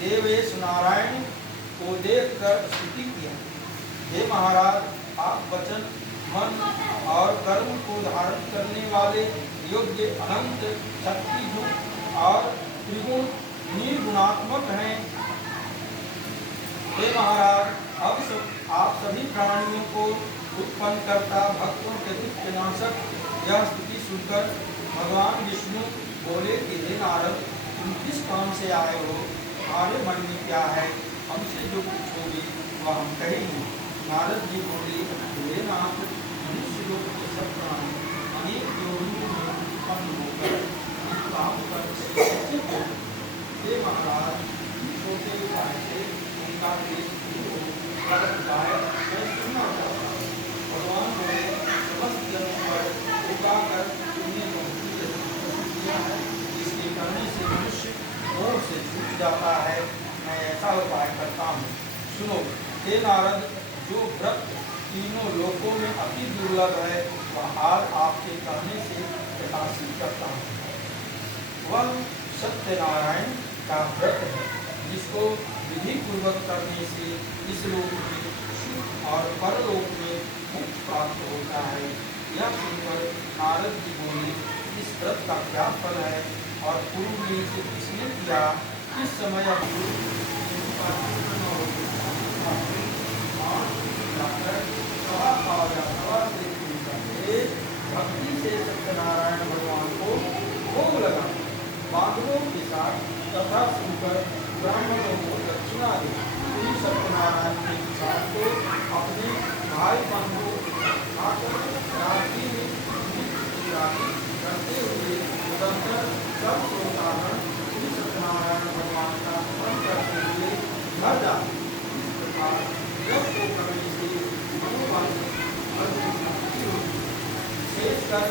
देवेश नारायण को देखकर स्तुति किया। हे महाराज, आप वचन, मन और कर्म को धारण करने वाले योग्य अनंत शक्ति और त्रिगुण निर्गुणात्मक हैं। हे महाराज, अब आप सभी प्राणियों को उत्पन्न करता, भक्तों के दुख के नाशक, यह स्तुति सुनकर भगवान विष्णु बोले कि हे नारद, तुम किस काम से आए हो? हमारे मन में क्या है? हमसे जो पूछोगे वह हम कहेंगे। नारद जी बोले, हे नाथ, मनुष्य लोग के सब प्राणी अनेक योनियों में उत्पन्न होकर इस काम पर कैसे हो? हे महाराज, छोटे उपाय से उनका देश सुनना चाहता। भगवान बोले, समस्त जन्म पर कृपा कर तुमने बहुत किया है, इसके करने से मनुष्य मोह से छूट जाता है। मैं ऐसा उपाय करता हूँ, सुनो। हे नारद, जो व्रत तीनों लोकों में अति दुर्लभ है, वह आज आपके कहने से प्रकाशित करता हूँ। वह सत्यनारायण का व्रत है, जिसको विधि पूर्वक करने से इस लोक में सुख और परलोक में मुक्ति प्राप्त होता है। यह सुनकर नारद जी बोले, इस व्रत का क्या फल है और पूर्व में इसे किसने किया? किस समय भक्ति से सत्यनारायण भगवान को भोग लगा, बांधवों के साथ कथा सुनकर ब्राह्मणों को दक्षिणा दी। श्री सत्यनारायण के किसान को अपने भाई बंधु आकर रात्रि में करते हुए निरंतर सब श्रोतागण श्री सत्यनारायण भगवान का स्मरण करते हुए घर जाते। इस प्रकार जब तो करने से विशेषकर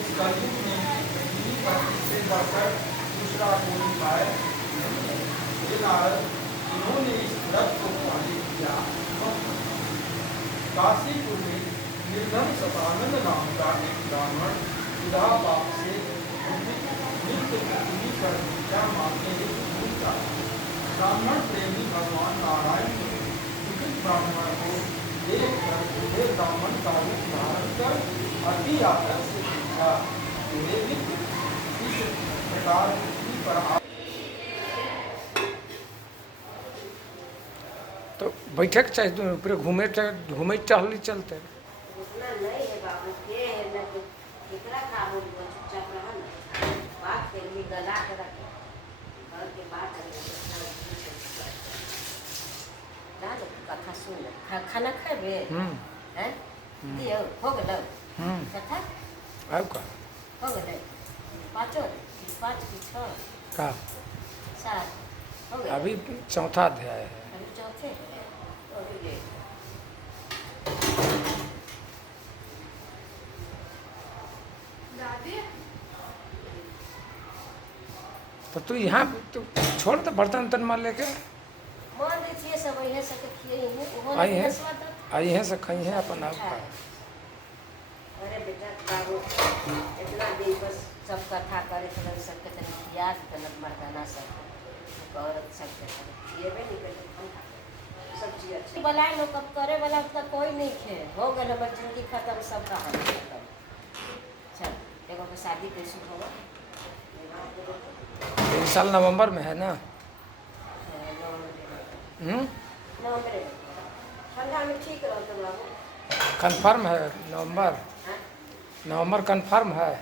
इस कलयुग में पृथ्वी पर इससे बढ़कर दूसरा कोई उपाय नहीं है। हे नारद, इन्होंने इस व्रत को पहले किया। काशीपुर में निर्धन सतानंद नाम का एक ब्राह्मण विधा पाप से नित्य पृथ्वी पर भिक्षा मांगने हेतु पूछता। ब्राह्मण प्रेमी भगवान नारायण ने दुखित ब्राह्मण को देखकर बूढ़े ब्राह्मण का रूप धारण कर अति आदर से पूछा, इस प्रकार पृथ्वी पर तो बैठक चाहिए, पूरे घूमे टहली चलते। उतना नहीं है बाबू, ये है ना तो कितना खाबो चुपचाप रहा ना, बात के लिए गला के रखे घर के बात डालो कथा सुन खाना खाबे हैं दियो हो गलो कथा आउ का हो गले पांचो पांच की छह का सात हो गए अभी चौथा अध्याय है। अभी चौथे हो गए। तो तू यहाँ तो छोड़ दे बर्तन उर्तन मार लेके मान लीजिए सब यही से किए ही वो आई है स्वाद। आई है से खाई है अपन आप का। अरे बेटा बाबू इतना दिन बस सब कथा करे थे सबके तन याद तन मर्दाना सब औरत सबके ये भी नहीं करते हम सब चीज अच्छी बनाए लोग कब करे वाला उतना कोई नहीं थे। हो गए हमारी जिंदगी खत्म, सब कहानी खत्म। चल देखो तो शादी कैसे होगा इस साल नवंबर में है ना? नवंबर ठंडा में ठीक रहो तो बाबू। कंफर्म है नवंबर? नवंबर कंफर्म है।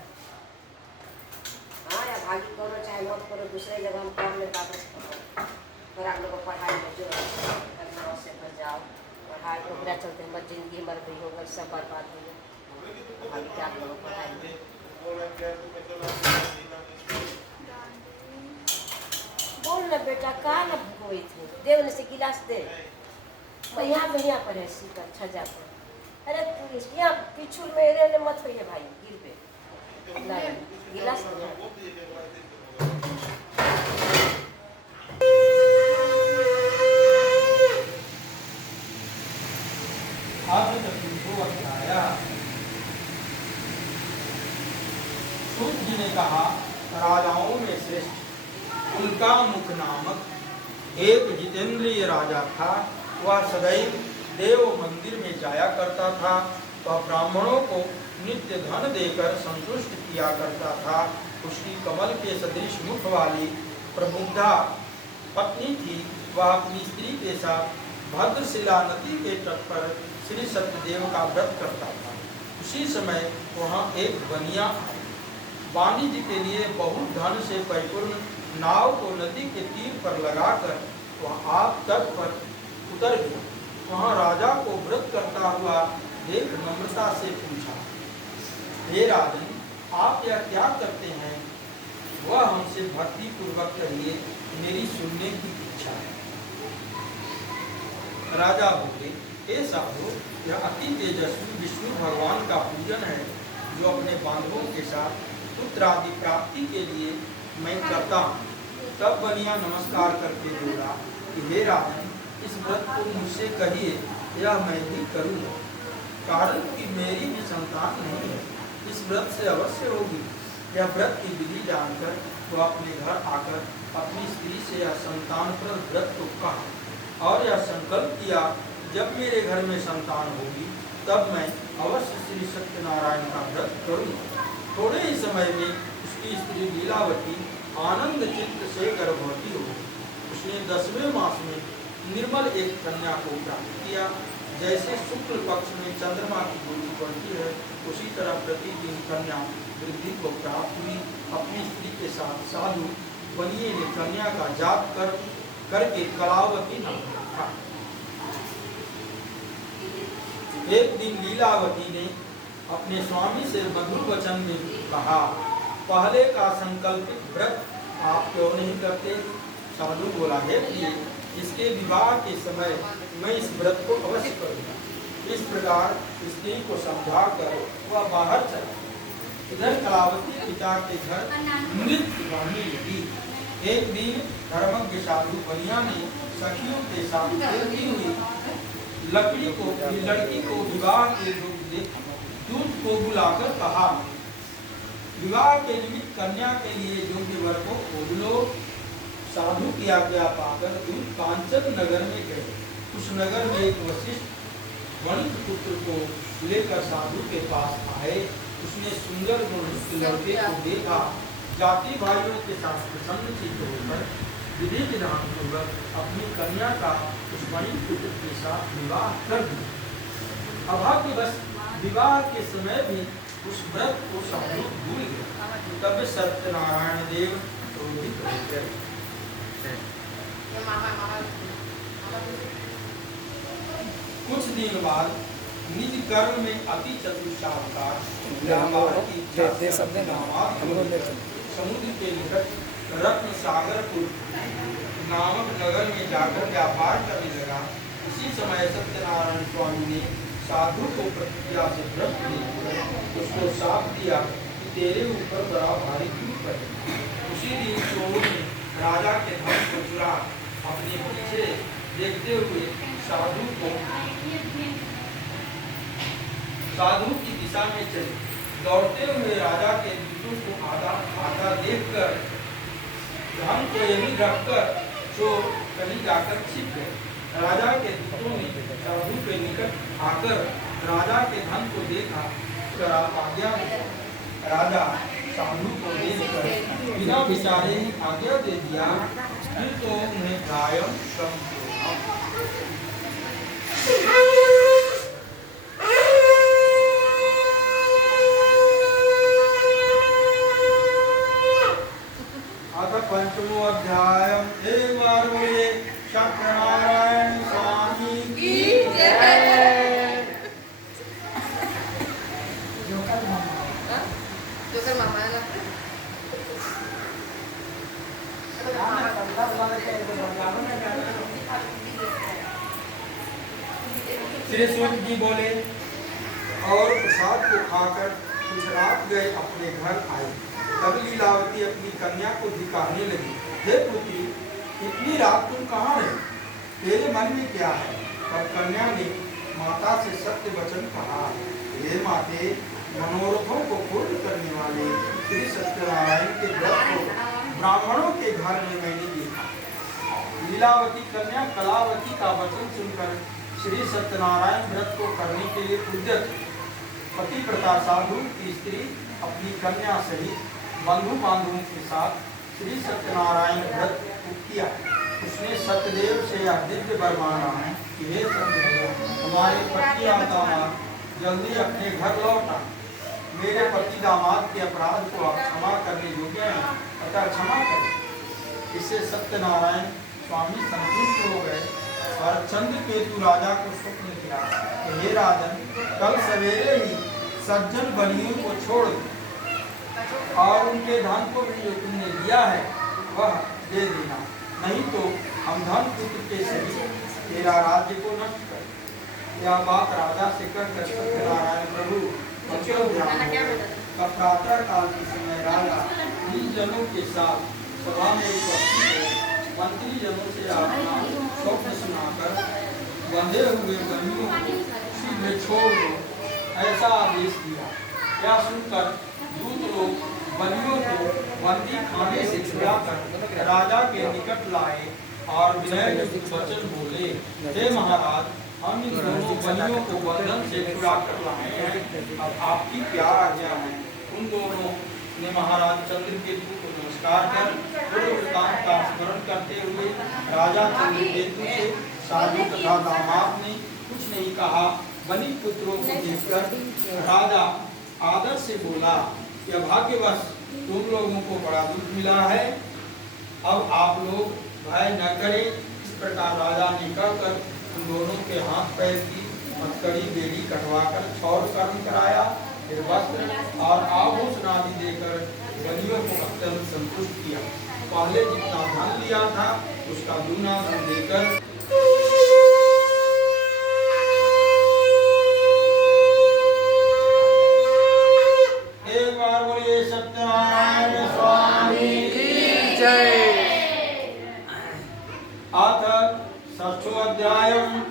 हाँ या भागी करो चाहे मत करो, दूसरे जगह हम काम में वापस करो, पर आप लोग को पढ़ाई में जो करना उससे पर जाओ। पढ़ाई तो बिना चलते मत जिंदगी मर गई होगा, सब बर्बाद हो गई। भागी क्या आप लोग पढ़ाई में बोल ना बेटा का न भगोई थे देव ने से गिलास दे यहाँ बढ़िया पर है सीकर छजा पर। अरे तू यहाँ पीछू मेरे ने मत होइए भाई गिर पे गिलास सूत जी ने कहा, राजाओं में श्रेष्ठ उनका मुख नामक एक जितेंद्रिय राजा था। वह सदैव देव मंदिर में जाया करता था। वह ब्राह्मणों को नित्य धन देकर संतुष्ट किया करता था। उसकी कमल के सदृश मुख वाली प्रबुद्धा पत्नी थी। वह अपनी स्त्री के साथ भद्रशिला नदी के तट पर श्री सत्यदेव का व्रत करता था। उसी समय वहाँ एक बनिया आई। वाणिज्य के लिए बहुत धन से परिपूर्ण नाव को नदी के तीर पर लगाकर वह आप तट पर उतर गया। वहाँ राजा को व्रत करता हुआ देख नम्रता से पूछा, हे राजन, आप यह क्या करते हैं? वह हमसे भक्ति पूर्वक कहिए, मेरी सुनने की इच्छा है। राजा बोले, हे साधु, यह अति तेजस्वी विष्णु भगवान का पूजन है जो अपने बांधवों के साथ पुत्र आदि प्राप्ति के लिए मैं करता हूँ। तब बनिया नमस्कार करके बोला कि हे राजन, इस व्रत को मुझसे कहिए, यह मैं भी करूँगा। कारण कि मेरी भी संतान नहीं है, इस व्रत से अवश्य होगी। यह व्रत की विधि जानकर वो अपने घर आकर अपनी स्त्री से यह संतान पर व्रत को कहा और यह संकल्प किया, जब मेरे घर में संतान होगी तब मैं अवश्य श्री सत्यनारायण का व्रत करूँगा। थोड़े ही समय में उसकी स्त्री लीलावती आनंद चित्त से गर्भवती हो गई। उसने 10वें मास में निर्मल एक कन्या को प्राप्त किया। जैसे शुक्ल पक्ष में चंद्रमा की ज्योति पड़ती है, उसी तरह प्रतिदिन कन्या वृद्धि को प्राप्त हुई। अपनी स्त्री के साथ साधु बनिए ने कन्या का जाप करके कलावती नाम रखा। एक दिन लीलावती ने अपने स्वामी से मधुर वचन में कहा, पहले का संकल्पित व्रत आप क्यों नहीं करते? साधु बोला, हे प्रिय, इसके विवाह के समय मैं इस व्रत को अवश्य करूँगा। इस प्रकार स्त्री को समझाकर वह बाहर चला। इधर कलावती पिता के घर नृत्य गाने लगी। एक दिन धर्मज्ञ साधु बनिया ने सखियों के साथ खेलती हुई लड़की को विवाह के दूत को बुलाकर कहा, विवाह के निमित्त कन्या के लिए योग्य वर को खोज लो। साधु की आज्ञा पाकर दूत कांचन नगर में गए। उस नगर में एक वशिष्ठ वणिक पुत्र को लेकर साधु के पास आए। उसने सुंदर गुणयुक्त लड़के को देखा। जाति भाइयों के साथ प्रसन्न चित्त होकर विधि विधान पूर्वक अपनी कन्या का उस वणिक पुत्र के साथ विवाह कर दिया। अभाग्यवश विवाह के समय भी उस व्रत को साधु भूल गया। तब सत्यनारायण देव क्रोधित हो गए। कुछ दिन बाद निज कर्म में अति चतुर शाहूकार समुद्र के निकट रत्न सागरपुर नामक नगर में जाकर व्यापार करने लगा। इसी समय सत्यनारायण स्वामी ने साधु को प्रतिज्ञा से भ्रष्ट देकर उसको साफ दिया कि तेरे ऊपर बड़ा भारी क्यों पड़े। उसी दिन चोरों ने राजा के धन को चुरा अपने पीछे देखते हुए साधु की दिशा में चले। दौड़ते हुए राजा के दूतों को आता देखकर धन को यहीं रखकर चोर कहीं जाकर छिप गए। राजा के दूतों ने साधु के निकट आकर राजा के धन को देखा। आज्ञा राजा साधु को देखकर बिना विचारे ही आज्ञा दे दिया। फिर तो उन्हें गायन श्रम पंचमो अध्याय। एक बार बोले सत्यनारायण स्वामी की जय। जोकर मामा है ना। श्री सूत जी बोले और प्रसाद को खाकर कुछ रात गए अपने घर आए। तब लीलावती अपनी कन्या को धिकारने लगी, हे पुत्री, इतनी रात तुम कहाँ रहे? तेरे मन में क्या है? तब कन्या ने माता से सत्य वचन कहा, हे माते, मनोरथों को पूर्ण करने वाले श्री सत्यनारायण के व्रत को ब्राह्मणों के घर में मैंने देखा। लीलावती कन्या कलावती का वचन सुनकर श्री सत्यनारायण व्रत को करने के लिए उद्यत पतिव्रता साधु की स्त्री अपनी कन्या सहित बंधु बांधवों के साथ श्री सत्यनारायण व्रत को किया। उसने सत्यदेव से यह दिव्य वर मांगा है कि हे सत्यदेव, हमारे पति और दामाद जल्दी अपने घर लौटा। मेरे पति दामाद के अपराध को आप क्षमा करने योग्य हैं, अतः क्षमा करें। इससे सत्यनारायण स्वामी संतुष्ट हो गए और चंद्रकेतु राजा को स्वप्न किया कि हे राजन, कल सवेरे ही सज्जन बनियों को छोड़ दो और उनके धन को भी जो तुमने दिया है वह दे देना, नहीं तो हम धन पुत्र के सहित तेरा राज्य को नष्ट कर। यह बात राजा से कहकर सत्यनारायण प्रभु प्रातः काल के समय राजा जनों के साथ सभा में मंत्री जनों से अपना स्वप्न सुनाकर बंधे हुए बंदियों को शीघ्र छोड़ दो ऐसा आदेश दिया। यह सुनकर दूत लोग बंदियों को बंदी खाने से छुड़ाकर राजा के निकट लाए और विनय वचन बोले, हे महाराज, हम इन दोनों बंदियों को बंधन से छुड़ा कर लाए हैं, अब आपकी क्या आज्ञा है। उन दोनों ने महाराज चंद्रकेतु को नमस्कार कर पूर्व वृत्तांत का स्मरण करते हुए राजा चंद्रकेतु से साधु तथा दामाद ने कुछ नहीं कहा। बनी पुत्रों को देखकर राजा आदर से बोला, यह भाग्यवश तुम लोगों को बड़ा दुख मिला है, अब आप लोग भय न करें। इस प्रकार राजा ने कहकर उन दोनों के हाथ पैर की हथकड़ी बेड़ी कटवाकर क्षौर कर्म कराया, फिर वस्त्र और आभूषण आदि देकर बलियों को अत्यंत संतुष्ट किया। पहले जितना धन लिया था उसका दूना धन देकर एक बार बोलिए सत्यनारायण स्वामी की जय। अथ षष्ठो अध्यायम्